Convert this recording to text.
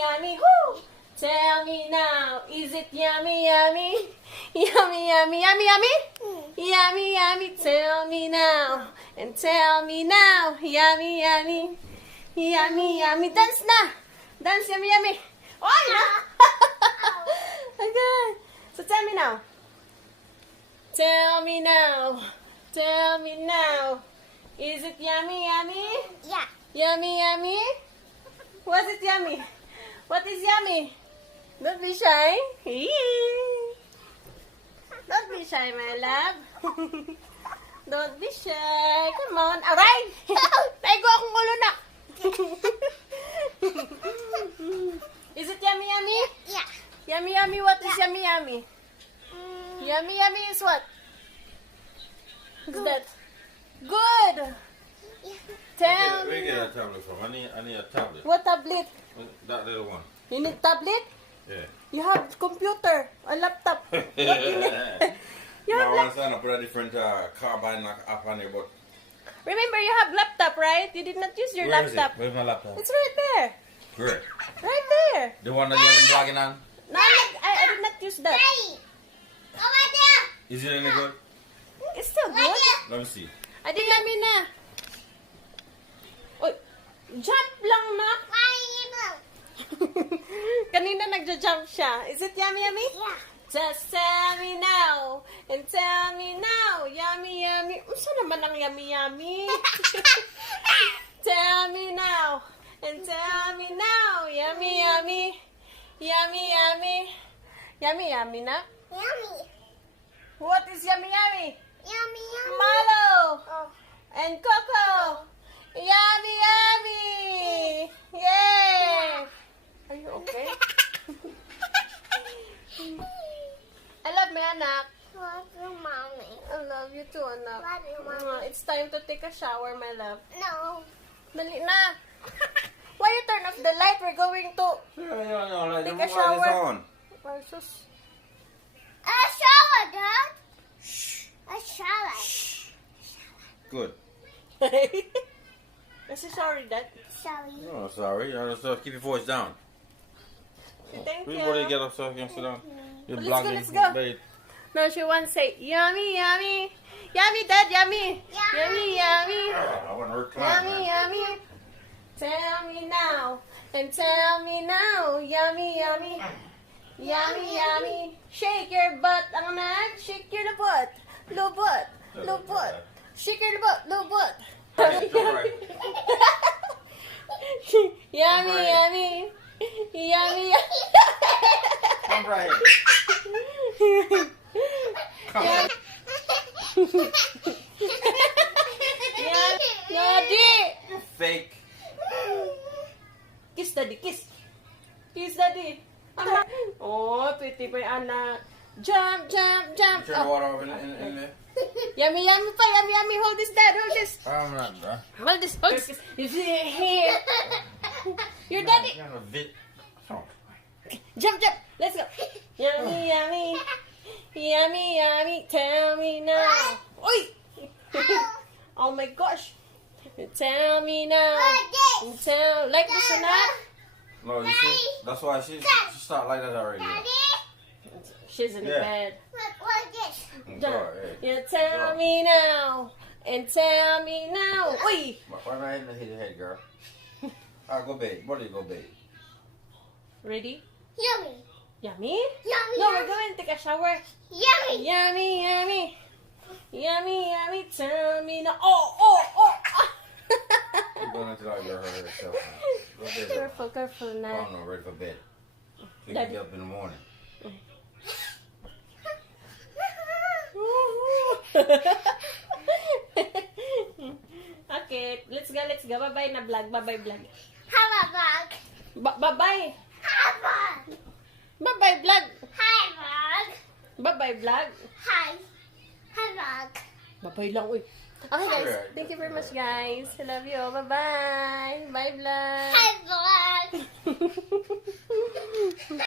yummy. Woo! Tell me now, is it yummy, yummy? Yummy, yummy, yummy, yummy? Yummy, yummy, tell me now. And tell me now, yummy, yummy. Yummy, yummy. Dance na! Dance, yummy, yummy. Oh, no! Okay. So tell me now. Tell me now. Tell me now. Is it yummy, yummy? Yeah. Yummy, yummy? What's it yummy? What is yummy? Don't be shy. Don't be shy, my love. Don't be shy. Come on. Alright. Taigo akong ulo na. Is it yummy, yummy? Yeah. Yummy, yummy. What is yummy, yummy? Yummy, yummy is what? What's that? Good. Tell Where me. you get a tablet from? I need a tablet. What tablet? That little one. You need tablet? Yeah. You have computer, a laptop. What you need? You No, have I lap- understand. I put a different carbine app on there, but Remember, you have laptop, right? You did not use your where is it? laptop. Where's my laptop? It's right there. Where? Right there. The one that you have been blogging on? No, I did not use that. Daddy. Over there. Is it any good? It's still good. Let me see. I did not mean na. Oy, jump lang na. Kanina nagja-jump siya. Is it yummy, yummy? Yeah. Just tell me now, and tell me now, yummy, yummy. Unsa naman ang yummy, yummy? Tell me now, and tell me now, yummy, yummy. Yummy, yummy. Yummy, yummy na? Yummy. What is yummy, yummy? Yummy, yummy. Malo Oh. and Coco. Yummy, yummy. Yay. Are you okay? I love my anak. Love you, mommy. I love you too, anak. Love you, mommy. It's time to take a shower, my love. No. Dali na. Why you turn off the light? We're going to... No, like Take the a light is shower. on. Versus... A shower, Dad. A shower. Good. Kasi sorry, Dad. Sorry. No, sorry. I just keep your voice down. Thank Everybody you. get up so I can sit down. You're Let's go, blogging. let's go. Babe. No, she wants to say, yummy, yummy. Yummy, Dad, yummy. Yummy, yummy. I want to recline. Yummy, man. yummy. Tell me now, and tell me now, yummy, yummy. Yummy, yummy. Shake your butt, ang anak. Shake your butt. Lubot. Lubot. Shake your butt. Lubot. Right. Yummy, Right. yummy. Yummy, yummy. Come right here. Come Yeah. here. Daddy. You fake. Kiss, Daddy, kiss. Kiss, Daddy. Oh, pretty pa yung anak. Jump, jump, jump. Turn the Oh. water off in there. Yummy, yummy pa, yummy, yummy. Hold this, Dad, hold this. I'm not, bro. Hold this, hold this. You see it here. Your daddy. You're a bit. Oh. Jump, jump. Let's go. Yummy, yummy. Yummy, yummy. Tell me now. Oi. Oh my gosh. Tell me now. Tell, like this or not? No, you see? That's why she stopped like that already. She's in the Yeah. bed. What this? I'm Jump. sorry, hey. You tell me now. And tell me now. Oi. Why not hit your head, girl? Alright, go bed. What do you go bed? Ready? Yummy. Yummy? Yummy. No, we're going to take a shower. Yummy. Yummy, yummy. Yummy, yummy. Tell me now. Oh, oh, oh. You're going into like her herself now. Go bed. girl. Careful, careful Oh now. no, ready for bed. So you Daddy. can get up in the morning. Okay, let's go, let's go. Bye-bye na vlog. Bye-bye vlog. Have a bug. Bye-bye. Have a bug. Bye-bye vlog. Hi, bug. Bye-bye vlog. Hi. Hi, bug. Bye-bye lang, uy. Okay, guys. Thank you very much, guys. I love you. Bye-bye. Bye, vlog. Hi, bug.